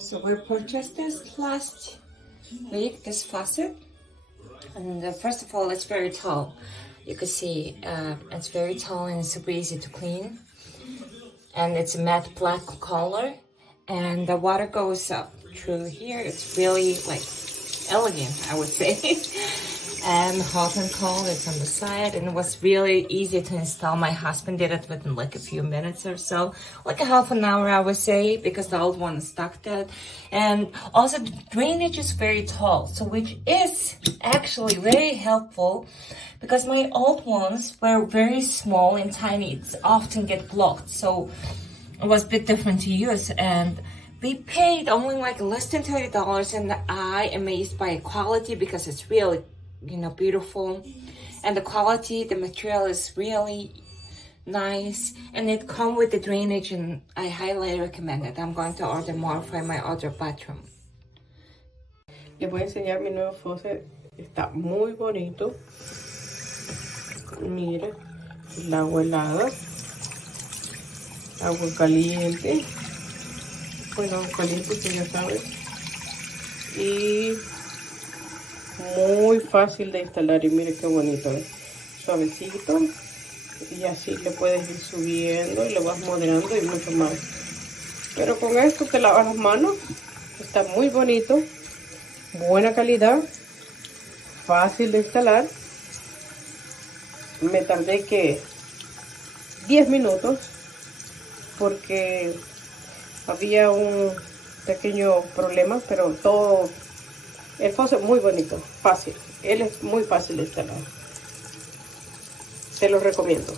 So we purchased this last week, this faucet, and first of all, it's very tall. You can see it's very tall and it's super easy to clean, and it's a matte black color, and the water goes up through here. It's really like elegant, I would say. And hot and cold is on the side, and it was really easy to install. My husband did it within like a few minutes or so, like a half an hour, I would say, because the old one is stuck dead. And also the drainage is very tall, so which is actually very helpful, because my old ones were very small and tiny. It's often get blocked, so it was a bit different to use. And we paid only like less than $30, and I am amazed by quality, because it's really, you know, beautiful, and the quality, the material is really nice, and it comes with the drainage, and I highly recommend it. I'm going to order more for my other bathroom. Les voy a enseñar mi nuevo faucet. Está muy bonito. Mira, el agua helada, agua caliente. Bueno, agua caliente, que ya sabes. Y muy fácil de instalar, y mire qué bonito, ¿eh? Suavecito, y así le puedes ir subiendo y le vas moderando y mucho más. Pero con esto te lavas las manos. Está muy bonito, buena calidad, fácil de instalar. Me tardé que 10 minutos porque había un pequeño problema, pero todo. El faucet muy bonito, fácil. Él es muy fácil de instalar. Se lo recomiendo.